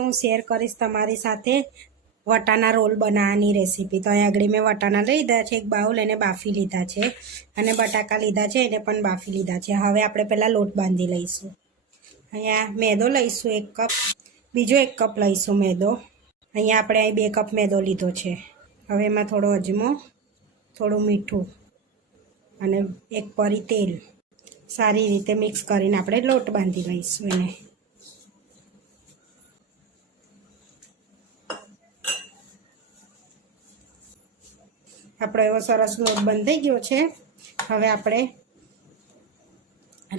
હું શેર કરીશ તમારી સાથે વટાણા રોલ બનાવવાની રેસીપી। તો અહીં આગળ મેં વટાણા લઈ લીધા છે, એક બાઉલ એને બાફી લીધા છે, અને બટાકા લીધા છે એને પણ બાફી લીધા છે। હવે આપણે પહેલાં લોટ બાંધી લઈશું। અહીંયા મેદો લઈશું 1 કપ, બીજો 1 કપ લઈશું મેદો। અહીંયા આપણે અહીં 2 કપ મેદો લીધો છે। હવે એમાં થોડો અજમો, થોડું મીઠું અને 1 પરી તેલ સારી રીતે મિક્સ કરીને આપણે લોટ બાંધી લઈશું એને। આપણો એવો સરસ લોટ બંધાઈ ગયો છે। હવે આપણે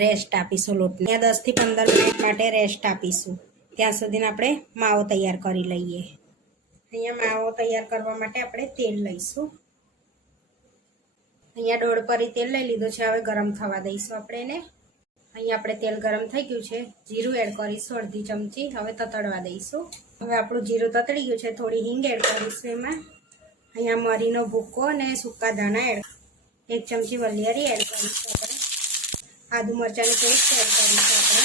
રેસ્ટ આપીશું લોટને। 10 થી 15 મિનિટ માટે રેસ્ટ આપીશું। ત્યાં સુધીને આપણે માવો તૈયાર કરી લઈએ। અહીંયા માવો તૈયાર કરવા માટે આપણે તેલ લઈશું। અહીંયા 1.5 પરી તેલ લઈ લીધું છે। હવે ગરમ થવા દઈશું આપણે એને। અહીંયા આપણે તેલ ગરમ થઈ ગયું છે, જીરું એડ કરીશું અડધી ચમચી। હવે તતડવા દઈશું। હવે આપણું જીરું તતડી ગયું છે, થોડી હિંગ એડ કરીશું એમાં। અહીંયા મરીનો ભૂકો અને સૂકા ધાણા એડ, 1 ચમચી વલિયારી એડ કરીશું આપણે। આદુ મરચાંની પેસ્ટ એડ કરીશું આપણે।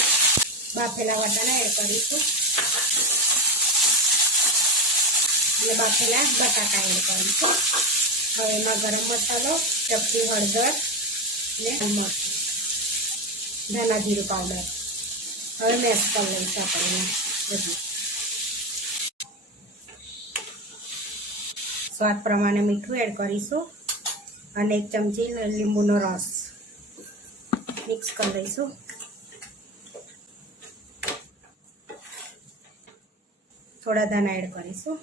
બાફેલા વટાણા એડ કરીશું અને બાફેલા બટાકા એડ કરીશું। હવે એમાં ગરમ મસાલો, ચપટી હળદર અને મરચું, ધાણા જીરું પાવડર હવે મેશ કરી લઈશું આપણે બધું। સ્વાદ પ્રમાણે મીઠું એડ કરીશું અને 1 ચમચી લીંબુનો રસ મિક્સ કરી લઈશું। થોડા ધાણા એડ કરીશું।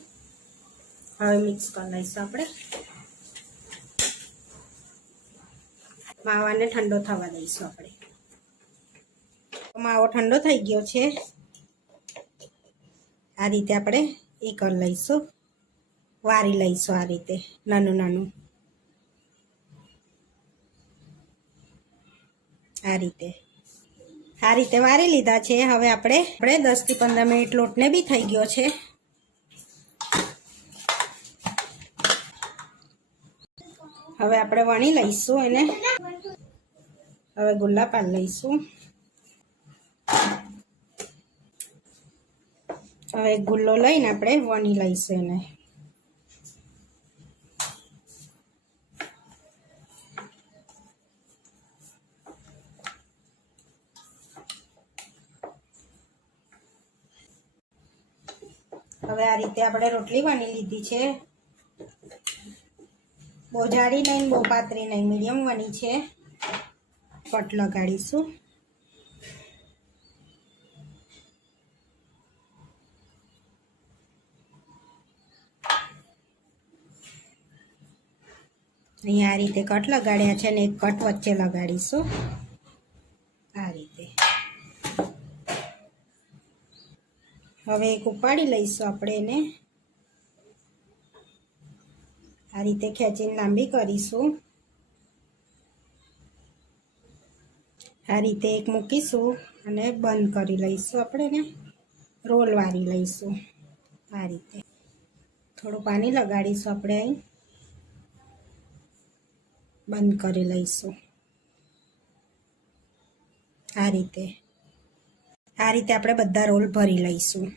હવે મિક્સ કરી લઈશું આપણે। માવાને ઠંડો થવા દઈશું આપણે। માવો ઠંડો થઈ ગયો છે। આ રીતે આપણે એ કરી લઈશું, વારી લઈશું આ રીતે નાનું નાનું, આ રીતે વારી લીધા છે। હવે આપણે 10 થી 15 મિનિટ લોટને બી થઈ ગયો છે। હવે આપણે વણી લઈશું એને। હવે ગુલ્લા પાડી લઈશું। હવે ગુલ્લો લઈને આપણે વણી લઈશું એને। હવે આ રીતે આપણે રોટલી વણી લીધી છે। બહુ જાડી નહીં, બહુ પાતળી નહીં, મીડિયમ વણી છે। કટ લગાડીશું। અહીંયા આ રીતે કટ લગાડ્યા છે અને એક કટ વચ્ચે લગાડીશું આ રીતે। હવે એક ઉપાડી લઈશું આપણે એને। આ રીતે ખેંચીને લાંબી કરીશું। આ રીતે એક મૂકીશું અને બંધ કરી લઈશું આપણે એને। રોલ વારી લઈશું આ રીતે। થોડું પાણી લગાડીશું આપણે અહીં, બંધ કરી લઈશું આ રીતે। આ રીતે આપણે બધા રોલ ભરી લઈશું।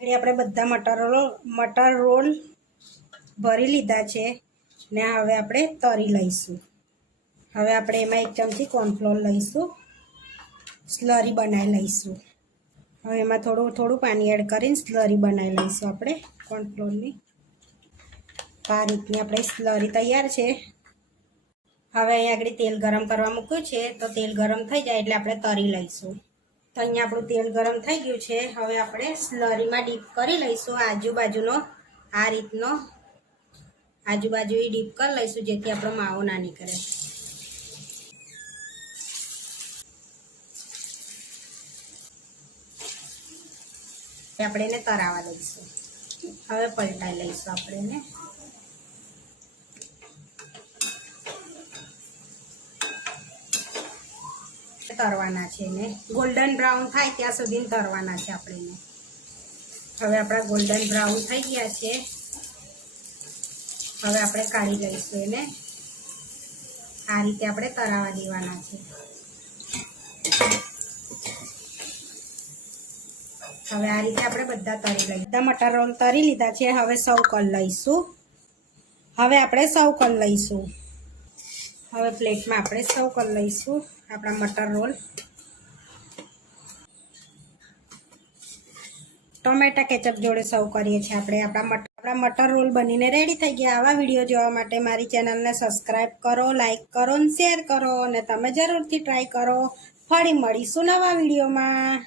આપણે બધા મટર રોલ ભરી લીધા છે ને હવે આપણે તળી લઈશું। હવે આપણે એમાં 1 ચમચી કોર્નફ્લોર લઈશું, સ્લરી બનાવી લઈશું। હવે એમાં થોડું પાણી એડ કરીને સ્લરી બનાવી લઈશું આપણે કોર્નફ્લોરની। આ રીતની આપણી સ્લરી તૈયાર છે। હવે અહીં આગળ તેલ ગરમ કરવા મૂક્યું છે, તો તેલ ગરમ થઈ જાય એટલે આપણે તળી લઈશું। તો અહીંયા આપણું તેલ ગરમ થઈ ગયું છે। હવે આપણે સ્લરીમાં ડીપ કરી લઈશું। આજુબાજુનો આ રીતનો આજુબાજુ ડીપ કરી લઈશું, જેથી આપણો માવો ના નીકળે। આપણે એને તળાવવા દઈશું। હવે પલટાઈ લઈશું આપણે એને। તળવાના છે એને, ગોલ્ડન બ્રાઉન થાય ત્યાં સુધી તળવાના છે આપણે એને। હવે આપણા ગોલ્ડન બ્રાઉન થઈ ગયા છે। હવે આપણે કાઢી લઈશું એને। આ રીતે આપણે તળાવવા દેવાના છે। હવે આ રીતે આપણે બધા તરી લઈએ. બધા મટર રોલ તરી લીધા છે. હવે સર્વ કરી લઈશું. હવે પ્લેટમાં આપણે સર્વ કરી લઈશું આપણા મટર રોલ. ટોમેટા કેચઅપ જોડે સર્વ કરીએ છીએ આપણે. આપણા મટર રોલ બનીને રેડી થઈ ગયા. આવા વિડીયો જોવા માટે મારી ચેનલને સબસ્ક્રાઈબ કરો, લાઈક કરો અને શેર કરો, અને તમે જરૂરથી ટ્રાય કરો. ફરી મળીશું નવા વિડીયોમાં.